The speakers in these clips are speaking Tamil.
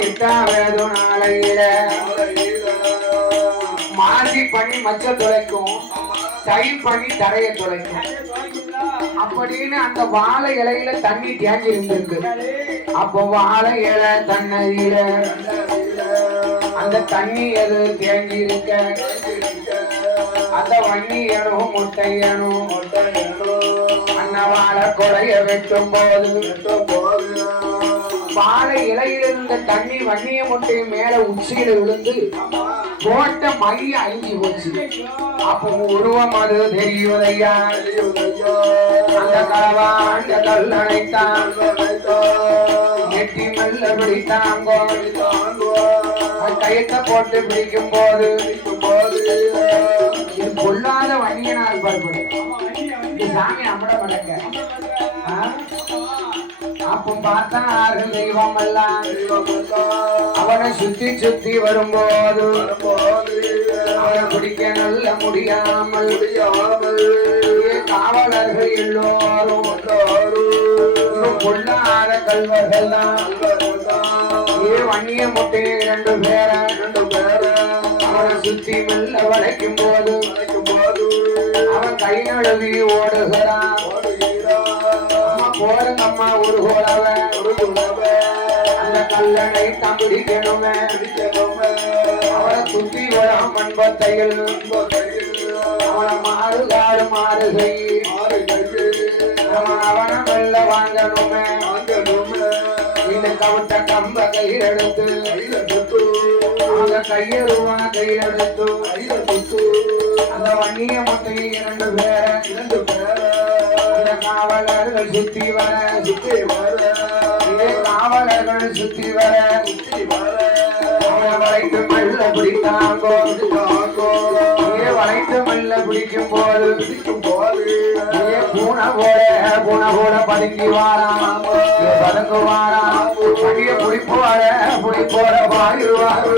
இட்டாவேது நாளையில மாசி பணி மச்ச துளைக்கும். தை பணி தரைய துளைக்கும். அப்படின்னு அந்த வாழை இலையில தண்ணி தேங்கி இருந்திருக்கு. அப்போ வாழை இலை தண்ணீர. அந்த தண்ணி எது தேங்கி இருக்க? அந்த வன்னி ஏனும் முட்டை ஏனும் அன்னவாழை கொலைய வெட்டும் போது வாழை இலையில இருந்த தண்ணி வன்னிய முட்டை மேல உச்சியில விழுந்து போட்ட மைய அழிஞ்சு போச்சு. அப்போ உருவம் அது தெரியுதையா அந்த கலவா அந்த கல்லணைத்தான் நெட்டி மெல்ல பிடித்தாங்கோ. கயத்தை போட்டு பிடிக்கும் போது இது கொள்ளாத வன்னியனால் பருப்பு இது சாமி அம்மட மடக்க? அப்போ பார்த்தா ஆறு தெய்வம் எல்லாம் அவனை சுத்தி சுத்தி வரும்போது அவனை பிடிக்க நல்ல முடியாமல் காவலர்கள் எல்லோரும் கொள்ளாத கல்வர்கள் தான் வன்னிய முட்டை இரண்டு பேரை? சுத்தி மெல்ல வளைக்கும் போது அவன் கை நழுவி ஓடுகிறான். போருங்க அம்மா ஒரு கோலவ அந்த கல்லணை தம்பிடிக்கணுமே. அவனை சுத்தி வரும் மண்பத்தையில் அவனை மாறுகாடு மாறுகை. அவன் அவனை மெல்ல வாங்கணுமே. இந்த கவுட்ட கம்ப கையில் எடுத்து. அவங்க கையருவா கையில் எடுத்து. அந்த வன்னிய முட்டையை இரண்டு பேரை. அந்த காவலர்கள் சுத்தி வர. இதே காவலர்கள் சுத்தி வர. அவனை வளைத்து மெல்ல பிடித்தாங்கோ இதே வளைத்து மெல்ல பிடிக்கும் போது இதே பூனை போல பூனை போல பதுங்கி வாராம். பதுங்கு வாராம். அடிய புடி போல புடி போல பாயுவாரு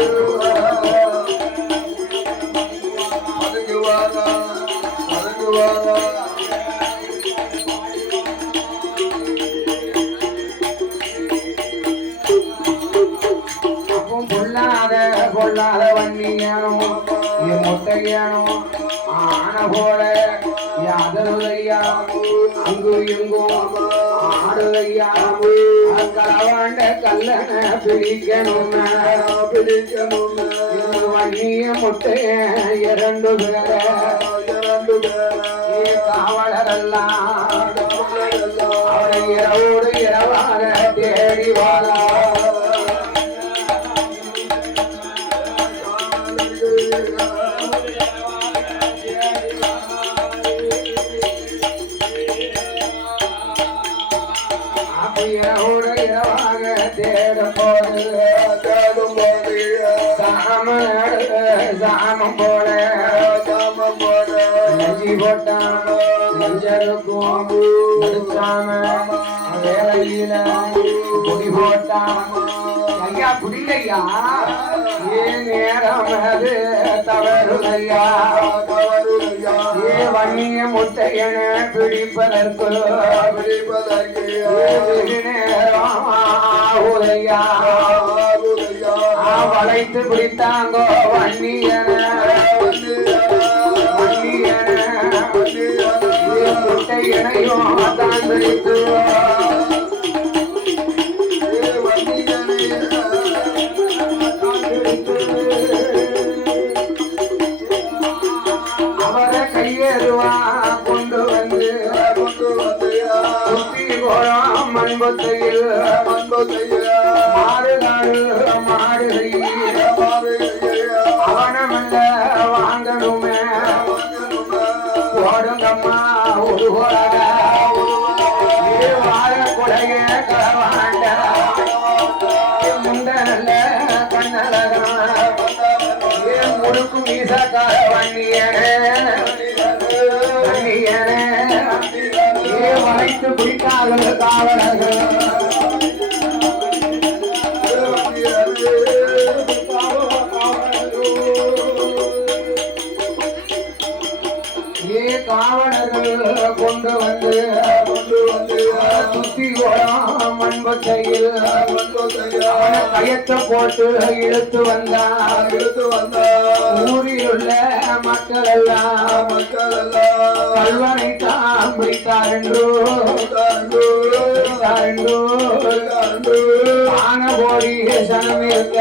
அப்போ பொல்லாத பொல்லாத வண்டியானோ என் முட்டையானோ போல யாதருதையா அங்கு எங்கும் ஆடுதையா கலவாண்ட கல்லண பிடிக்கணும் பிடிக்கணும் வண்ணிய முட்டைய இரண்டு பேர. காவலரெல்லாம் அவரை இரவோடு இரவாக இரவோடு இரவாக தேடும் போது சாம சாமம் போல. நெஞ்சி போட்டான் நெஞ்சருக்கும் வேலையில ஐயா ஏன் நேரம் அது தவறுதையா? ஏ வன்னிய முட்டையன பிடிப்பதற்கு? ஏ வளைத்து பிடித்தாங்கோ வன்னியன. முட்டையனையும் தான் பிடித்து அவரை கையேறுவா கொண்டு வந்து. சுத்தி போறான் மண்பொத்தையில். மாறுகாடு மாடுகையில் அவனமல்ல முண்டனல்ல கண்ணழகா. ஏ முடுக்கு மீசக்கார வண்ணியனே வண்ணியனே ஏ வளைத்து பிடிக்காத காவலர்கள்? ஏ காவலர்கள் கொண்டு வந்து கொண்டு வந்து சுத்தி கோலம் அவனை கயத்தை போட்டு இழுத்து வந்தான். எடுத்து வந்த ஊரில் உள்ள மக்கள் எல்லாம் மக்கள் எல்லாம் கல்வனை தான் பிடித்தார் என்றோ கண்டு பிடித்தார் என்றோ கண்டு ஆன சனம் இருக்க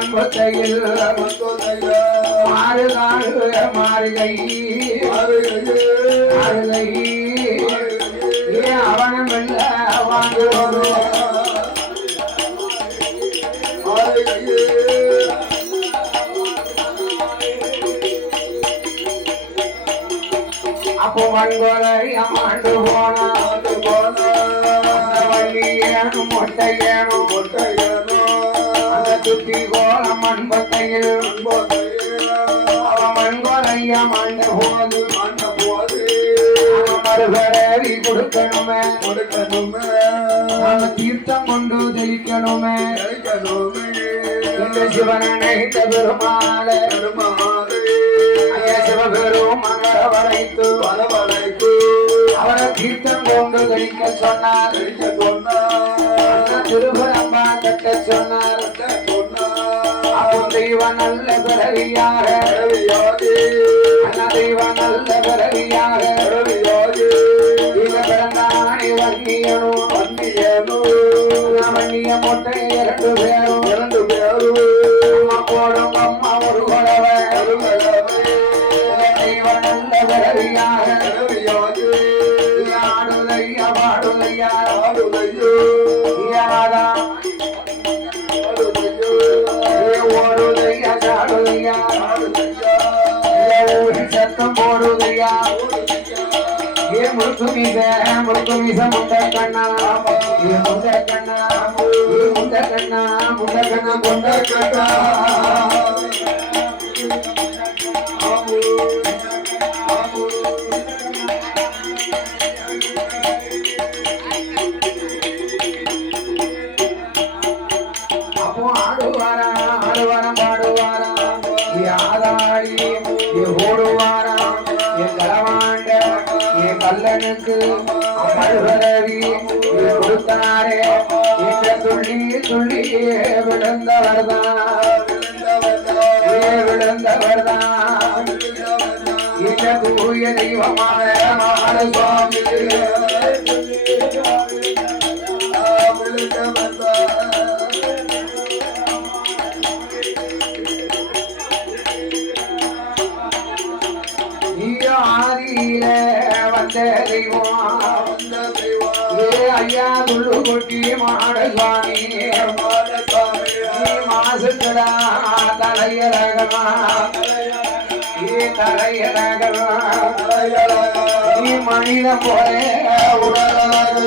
குணம் மண்பத்தையில் மாறுகாடு மாறுகை. மாறுகை. ஏன் அவனம் இல்ல வாங்குவோம் அப்போ வன்கொலை அம்மாண்டு போனா அந்த வள்ளி ஏனும் மொட்டை ஏனும் அந்த சுத்தி கோலம் மண்பத்தையில் அவன் மண்கொலைய மாண்ட போது. அவன் மறுபடி கொடுக்கணுமே தீர்த்தம் கொண்டு ஜெயிக்கணுமே. இந்த சிவனை நினைத்த பெருமாளே ஐயா சிவபெருமான வளைத்து அவரை தீர்த்தம் கொண்டு ஜெயிக்க சொன்னார் சொன்னார். நல்ல பிறவியாக. தெய்வம் நல்ல பிறவியாக. இவ பிறந்தானே வன்னியனும் வன்னிய மொட்டை இரண்டு பேரும். இரண்டு பேரும். அம்மா போடும் அம்மா ஒரு குழவை தெய்வம் நல்ல பிறவியாக. ஏ முழுக்கு மீச முழுக்கு மீச முட்டை கண்ணா ஏ முட்டை கண்ணா ஏ முட்டை கண்ணா முட்டை கொடுத்தாரே இந்த துள்ளி துள்ளி விழுந்தவர்தான். விழுந்தவர் தான் இந்த தூய தெய்வமான சுவாமி விழுந்தவர் கொட்டி மாட சுவாமி நீ மாசுக்கடா தலையரகமா தலையரகமா மனித போல உடலாக